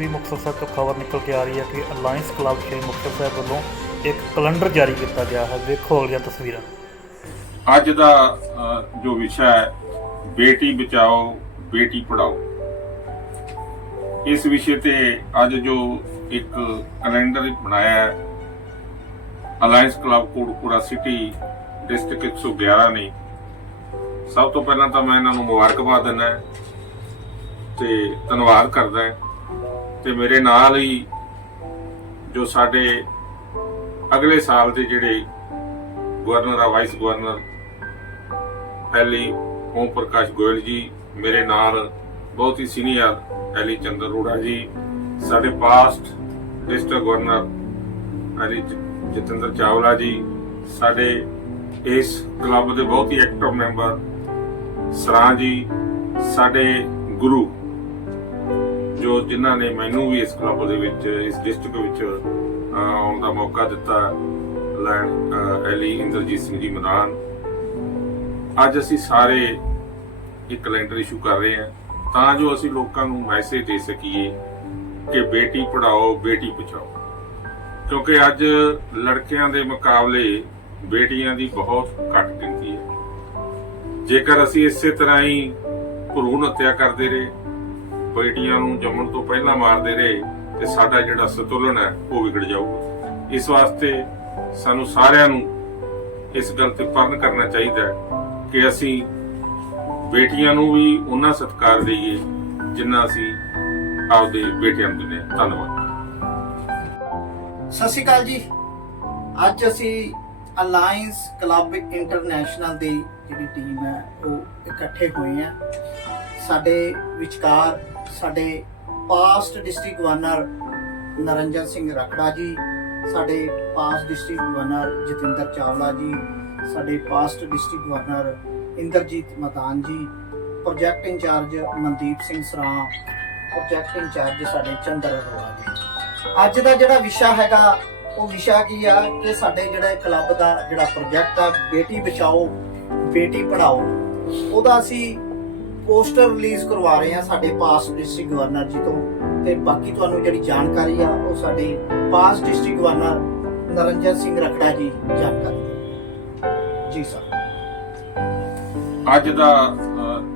ਸ਼੍ਰੀ ਮੁਕਤਸਰ ਸਾਹਿਬ ਤੋਂ ਖਬਰ ਨਿਕਲ ਕੇ ਆ ਰਹੀ ਹੈ ਕਿ ਅਲਾਈਅੰਸ ਕਲੱਬ ਸ਼੍ਰੀ ਮੁਕਤਸਰ ਸਾਹਿਬ ਵੱਲੋਂ ਇੱਕ ਕੈਲੰਡਰ ਜਾਰੀ ਕੀਤਾ ਗਿਆ ਹੈ। ਵੇਖੋ ਅਗਲੀਆਂ ਤਸਵੀਰਾਂ। ਅੱਜ ਦਾ ਜੋ ਵਿਸ਼ਾ ਹੈ, ਬੇਟੀ ਬਚਾਓ, ਬੇਟੀ ਪੜਾਓ। ਇਸ ਵਿਸ਼ੇ ਤੇ ਅੱਜ ਜੋ ਇੱਕ ਕੈਲੰਡਰ ਬਣਾਇਆ ਹੈ Alliance Club Kotkapura city district 111 ਨੇ। ਸਭ ਤੋਂ ਪਹਿਲਾਂ ਤਾਂ ਮੈਂ ਇਹਨਾਂ ਨੂੰ ਮੁਬਾਰਕਬਾਦ ਦਿੰਦਾ ਤੇ ਧੰਨਵਾਦ ਕਰਦਾ ਹੈ। ਤੇ ਮੇਰੇ ਨਾਲ ਹੀ ਜੋ ਸਾਡੇ ਅਗਲੇ ਸਾਲ ਦੇ ਜਿਹੜੇ ਗਵਰਨਰ ਆ, vice governor ally Om Prakash Goyal ji, ਮੇਰੇ ਨਾਲ ਬਹੁਤ ਹੀ ਸੀਨੀਅਰ ਐਲੀ ਚੰਦਰ ਅਰੋੜਾ ਜੀ, ਸਾਡੇ past district governor ally Jatinder Chawla ji, ਸਾਡੇ ਇਸ ਕਲੱਬ ਦੇ ਬਹੁਤ ਹੀ ਐਕਟਿਵ ਮੈਂਬਰ ਸਰਾਂ ਜੀ, ਸਾਡੇ ਗੁਰੂ ਜੋ ਜਿਨ੍ਹਾਂ ਨੇ ਮੈਨੂੰ ਵੀ ਇਸ ਕਲੱਬ ਦੇ ਵਿੱਚ, ਇਸ ਡਿਸਟ੍ਰਿਕਟ ਵਿੱਚ ਆਉਣ ਦਾ ਮੌਕਾ ਦਿੱਤਾ, ਲੈਣ ਐਲੀ ਇੰਦਰਜੀਤ ਸਿੰਘ ਜੀ ਮੈਦਾਨ। ਅੱਜ ਅਸੀਂ ਸਾਰੇ ਇੱਕ ਕੈਲੰਡਰ ਇਸ਼ੂ ਕਰ ਰਹੇ ਹਾਂ। ਤਾਂ ਜੋ ਅਸੀਂ ਲੋਕਾਂ ਨੂੰ ਮੈਸੇਜ ਦੇ ਸਕੀਏ ਕਿ ਬੇਟੀ ਪੜਾਓ ਬੇਟੀ ਬਚਾਓ ਕਿਉਂਕਿ ਅੱਜ ਲੜਕਿਆਂ ਦੇ ਮੁਕਾਬਲੇ ਬੇਟੀਆਂ ਦੀ ਬਹੁਤ ਘੱਟ ਗਿਣਤੀ ਹੈ। ਜੇਕਰ ਅਸੀਂ ਇਸੇ ਤਰ੍ਹਾਂ ਹੀ ਭਰੂਣ ਹੱਤਿਆ ਕਰਦੇ ਰਹੇ ਬੇਟੀਆਂ ਨੂੰ ਜੰਮਣ ਤੋਂ ਪਹਿਲਾਂ ਮਾਰਦੇ ਰਹੇ ਤੇ ਸਾਡਾ ਜਿਹੜਾ ਸੰਤੁਲਨ ਹੈ, ਉਹ ਵਿਗੜ ਜਾਊਗਾ। ਇਸ ਵਾਸਤੇ ਸਾਨੂੰ ਸਾਰਿਆਂ ਨੂੰ ਇਸ ਗੱਲ ਤੇ ਪਰਨ ਕਰਨਾ ਚਾਹੀਦਾ ਹੈ ਕਿ ਅਸੀਂ ਬੇਟੀਆਂ ਨੂੰ ਵੀ ਉਹਨਾਂ ਸਤਿਕਾਰ ਦਈਏ, ਜਿੰਨਾ ਅਸੀਂ ਆਪਦੇ ਬੇਟਿਆਂ ਨੂੰ ਦਿੰਦੇ ਹਾਂ। ਧੰਨਵਾਦ। ਸਤਿ ਸ਼੍ਰੀ ਅਕਾਲ ਜੀ। ਅੱਜ ਅਸੀਂ ਅਲਾਈਅੰਸ ਕਲੱਬ ਇੰਟਰਨੈਸ਼ਨਲ ਦੀ ਜਿਹੜੀ ਟੀਮ ਹੈ, ਉਹ ਇਕੱਠੇ ਹੋਏ ਆ ਸਾਡੇ ਵਿਚਕਾਰ ਸਾਡੇ past district governor Narinder Singh Rakhra ji, ਸਾਡੇ past district governor Jatinder Chawla ji, ਸਾਡੇ past district governor Inderjit Madan ji project incharge Mandeep Singh ਸਰਾਂ ਪ੍ਰੋਜੈਕਟ ਇੰਚਾਰਜ ਸਾਡੇ ਚੰਦਰ ਅਰੋੜਾ ਜੀ। ਅੱਜ ਦਾ ਜਿਹੜਾ ਵਿਸ਼ਾ ਹੈਗਾ, ਉਹ ਵਿਸ਼ਾ ਕੀ ਆ ਕਿ ਸਾਡੇ ਜਿਹੜਾ ਕਲੱਬ ਦਾ ਜਿਹੜਾ ਪ੍ਰੋਜੈਕਟ ਆ, ਬੇਟੀ ਬਚਾਓ, ਬੇਟੀ ਪੜਾਓ ਉਹਦਾ ਅਸੀਂ ਪੋਸਟਰ ਰਿਲੀਜ਼ ਕਰਵਾ ਰਹੇ ਹਾਂ ਸਾਡੇ ਪਾਸ ਡਿਸਟ੍ਰਿਕਟ ਗਵਰਨਰ ਜੀ ਤੋਂ। ਤੇ ਬਾਕੀ ਤੁਹਾਨੂੰ ਜਿਹੜੀ ਜਾਣਕਾਰੀ ਆ, ਉਹ ਸਾਡੇ past district governor Narinder Singh Rakhra ji ਜਾਣਕਾਰੀ ਜੀ ਸਰ। ਅੱਜ ਦਾ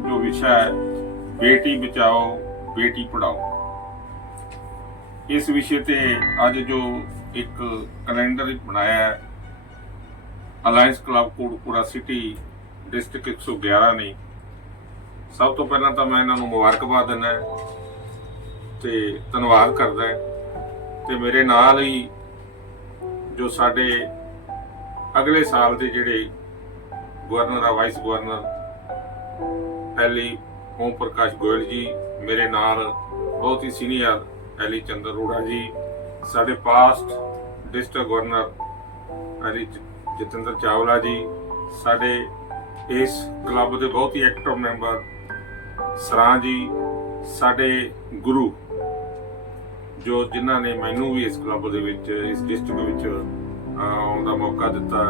ਜੋ ਵਿਸ਼ਾ ਹੈ, ਬੇਟੀ ਬਚਾਓ, ਬੇਟੀ ਪੜਾਓ ਇਸ ਵਿਸ਼ੇ ਤੇ ਅੱਜ ਜੋ ਇੱਕ ਕੈਲੰਡਰ ਬਣਾਇਆ ਹੈ alliance club Kotpura city district 111 ਨੇ ਸਭ ਤੋਂ ਪਹਿਲਾਂ ਤਾਂ ਮੈਂ ਇਹਨਾਂ ਨੂੰ ਮੁਬਾਰਕਬਾਦ ਦਿੰਦਾ ਹੈ ਤੇ ਧੰਨਵਾਦ ਕਰਦਾ ਹੈ ਤੇ ਮੇਰੇ ਨਾਲ ਹੀ ਜੋ ਸਾਡੇ ਅਗਲੇ ਸਾਲ ਦੇ ਜਿਹੜੇ ਗਵਰਨਰ ਆ vice governor ally Om Prakash Goyal ji, ਮੇਰੇ ਨਾਲ ਬਹੁਤ ਹੀ ਸੀਨੀਅਰ ਐਲੀ ਚੰਦਰ ਅਰੋੜਾ ਜੀ, ਸਾਡੇ past district governor ally Jatinder Chawla ji, ਸਾਡੇ ਇਸ ਕਲੱਬ ਦੇ ਬਹੁਤ ਹੀ ਐਕਟਿਵ ਮੈਂਬਰ ਸਰਾਂ ਜੀ, ਸਾਡੇ ਗੁਰੂ, ਜੋ ਜਿਨ੍ਹਾਂ ਨੇ ਮੈਨੂੰ ਵੀ ਇਸ ਕਲੱਬ ਦੇ ਵਿੱਚ, ਇਸ ਡਿਸਟ੍ਰਿਕਟ ਵਿੱਚ ਆਉਣ ਦਾ ਮੌਕਾ ਦਿੱਤਾ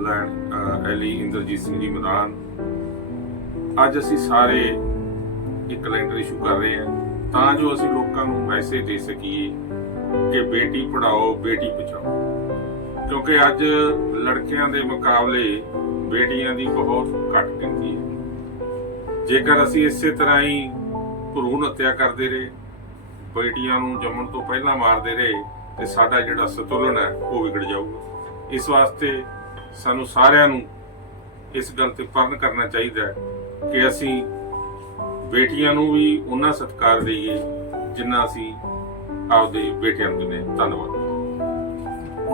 ਲੈਂਡ ਐਲੀ ਇੰਦਰਜੀਤ ਸਿੰਘ ਜੀ ਮੈਦਾਨ। ਅੱਜ ਅਸੀਂ ਸਾਰੇ ਇੱਕ ਕੈਲੰਡਰ ਇਸ਼ੂ ਕਰ ਰਹੇ ਹਾਂ। ਤਾਂ ਜੋ ਅਸੀਂ ਲੋਕਾਂ ਨੂੰ ਮੈਸੇਜ ਦੇ ਸਕੀਏ ਕਿ ਬੇਟੀ ਪੜਾਓ ਬੇਟੀ ਬਚਾਓ ਕਿਉਂਕਿ ਅੱਜ ਲੜਕਿਆਂ ਦੇ ਮੁਕਾਬਲੇ ਬੇਟੀਆਂ ਦੀ ਬਹੁਤ ਘੱਟ ਗਿਣਤੀ ਹੈ। ਜੇਕਰ ਅਸੀਂ ਇਸੇ ਤਰ੍ਹਾਂ ਹੀ ਭਰੂਣ ਹੱਤਿਆ ਕਰਦੇ ਰਹੇ ਬੇਟੀਆਂ ਨੂੰ ਜੰਮਣ ਤੋਂ ਪਹਿਲਾਂ ਮਾਰਦੇ ਰਹੇ ਤੇ ਸਾਡਾ ਜਿਹੜਾ ਸੰਤੁਲਨ ਹੈ ਉਹ ਵਿਗੜ ਜਾਊਗਾ। ਇਸ ਵਾਸਤੇ ਸਾਨੂੰ ਸਾਰਿਆਂ ਨੂੰ ਇਸ ਗੱਲ ਤੇ ਪਰਨ ਕਰਨਾ ਚਾਹੀਦਾ ਹੈ ਕਿ ਅਸੀਂ ਬੇਟੀਆਂ ਨੂੰ ਵੀ ਉਹਨਾਂ ਸਤਿਕਾਰ ਦਈਏ ਜਿੰਨਾ ਅਸੀਂ ਆਪਦੇ ਬੇਟਿਆਂ ਨੂੰ ਦਿੰਦੇ ਹਾਂ। ਧੰਨਵਾਦ।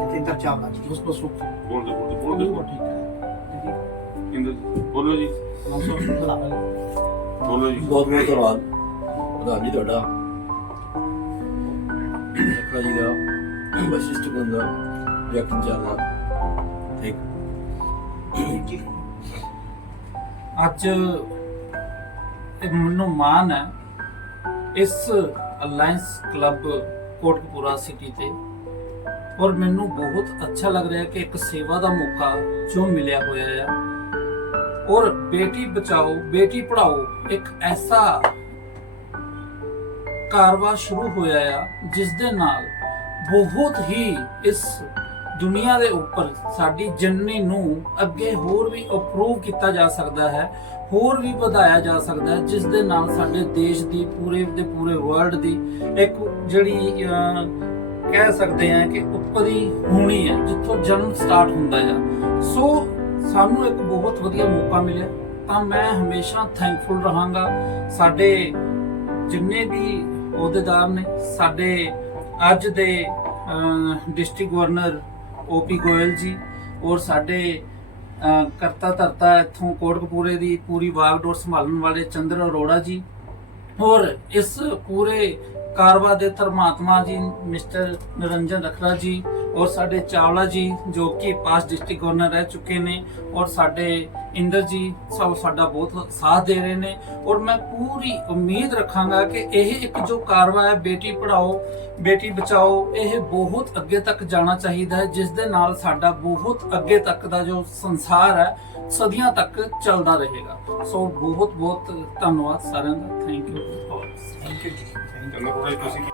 ਜਤਿੰਦਰ ਚਾਵਲਾ ਜੀ ਬਸ ਬਸ ਰੁਕ ਬੋਲ ਦੋ ਬੋਲ ਦੋ ਬੋਲ ਦੋ ਠੀਕ ਹੈ। ਇੰਦਰ ਬੋਲੋ ਜੀ। ਬੋਲੋ ਜੀ। ਬਹੁਤ ਬਹੁਤ ਧੰਨਵਾਦ। ਪ੍ਰਧਾਨ ਜੀ ਤੁਹਾਡਾ। ਰੱਖਾ ਜੀ ਦਾ ਵਸ਼ਿਸ਼ਟ ਬੰਦਾ ਵਿਅਕਤ ਜਾਨਾ ਠੀਕ। ਅੱਜ ਇਹ ਮੈਨੂੰ ਮਾਣ ਹੈ ਇਸ ਅਲਾਈਅੰਸ ਕਲੱਬ ਕੋਟਕਪੂਰਾ ਸਿਟੀ ਤੇ। ਔਰ ਮੈਨੂੰ ਬਹੁਤ ਅੱਛਾ ਲੱਗ ਰਿਹਾ ਹੈ ਕਿ ਇੱਕ ਸੇਵਾ ਦਾ ਮੌਕਾ ਜੋ ਮਿਲਿਆ ਹੋਇਆ ਹੈ। ਔਰ ਬੇਟੀ ਬਚਾਓ, ਬੇਟੀ ਪੜਾਓ ਇੱਕ ਐਸਾ ਕਾਰਵਾ ਸ਼ੁਰੂ ਹੋਇਆ ਆ, ਜਿਸ ਦੇ ਨਾਲ ਬਹੁਤ ਹੀ ਇਸ ਦੁਨੀਆ ਦੇ ਉੱਪਰ ਸਾਡੀ ਜਨਨੀ ਨੂੰ ਅੱਗੇ ਹੋਰ ਵੀ ਅਪਰੂਵ ਕੀਤਾ ਜਾ ਸਕਦਾ ਹੈ, ਹੋਰ ਵੀ ਵਧਾਇਆ ਜਾ ਸਕਦਾ ਹੈ, ਜਿਸ ਦੇ ਨਾਲ ਸਾਡੇ ਦੇਸ਼ ਦੀ ਪੂਰੇ ਦੇ ਪੂਰੇ ਵਰਲਡ ਦੀ ਇੱਕ ਜਿਹੜੀ ਕਹਿ ਸਕਦੇ ਆ ਕਿ ਉੱਪਰੀ ਹੋਣੀ ਹੈ, ਜਿੱਥੋਂ ਜਨਮ ਸਟਾਰਟ ਹੁੰਦਾ ਆ। ਸੋ ਸਾਨੂੰ ਇੱਕ ਬਹੁਤ ਵਧੀਆ ਮੌਕਾ ਮਿਲਿਆ। ਤਾਂ ਮੈਂ ਹਮੇਸ਼ਾ ਥੈਂਕਫੁਲ ਰਹਾਂਗਾ। ਸਾਡੇ ਜਿੰਨੇ ਵੀ ਅਹੁਦੇਦਾਰ ਨੇ, ਸਾਡੇ ਅੱਜ ਦੇ district governor OP Goyal ji ਔਰ ਸਾਡੇ ਕਰਤਾ ਧਰਤਾ ਇੱਥੋਂ ਕੋਟਕਪੂਰੇ ਦੀ ਪੂਰੀ ਵਾਗਡੋਰ ਸੰਭਾਲਣ ਵਾਲੇ ਚੰਦਰ ਅਰੋੜਾ ਜੀ ਔਰ ਇਸ ਪੂਰੇ ਕਾਰਵਾ ਦੇ ਧਰਮਾਤਮਾ ਜੀ, ਮਿਸਟਰ ਨਿਰੰਜਨ ਰਖੜਾ ਜੀ ਔਰ ਸਾਡੇ ਚਾਵਲਾ ਜੀ ਜੋ ਕਿ ਪਾਸ ਡਿਸਟ੍ਰਿਕਟ ਗਵਰਨਰ ਰਹਿ ਚੁੱਕੇ ਨੇ ਔਰ ਸਾਡੇ ਇੰਦਰ ਜੀ ਸਭ ਸਾਡਾ ਬਹੁਤ ਸਾਥ ਦੇ ਰਹੇ ਨੇ ਔਰ ਮੈਂ ਪੂਰੀ ਉਮੀਦ ਰੱਖਾਂਗਾ ਕਿ ਇਹ ਇੱਕ ਜੋ ਕਾਰਵਾ ਹੈ, ਬੇਟੀ ਪੜਾਓ ਬੇਟੀ ਬਚਾਓ, ਇਹ ਬਹੁਤ ਅੱਗੇ ਤੱਕ ਜਾਣਾ ਚਾਹੀਦਾ ਹੈ, ਜਿਸ ਦੇ ਨਾਲ ਸਾਡਾ ਬਹੁਤ ਅੱਗੇ ਤੱਕ ਦਾ ਜੋ ਸੰਸਾਰ ਹੈ, ਸਦੀਆਂ ਤੱਕ ਚੱਲਦਾ ਰਹੇਗਾ। ਸੋ ਬਹੁਤ ਬਹੁਤ ਧੰਨਵਾਦ ਸਾਰਿਆਂ ਦਾ। ਥੈਂਕ ਯੂ ਥੈਂਕ ਯੂ ਜੀ। ਚਲੋ ਭਾਈ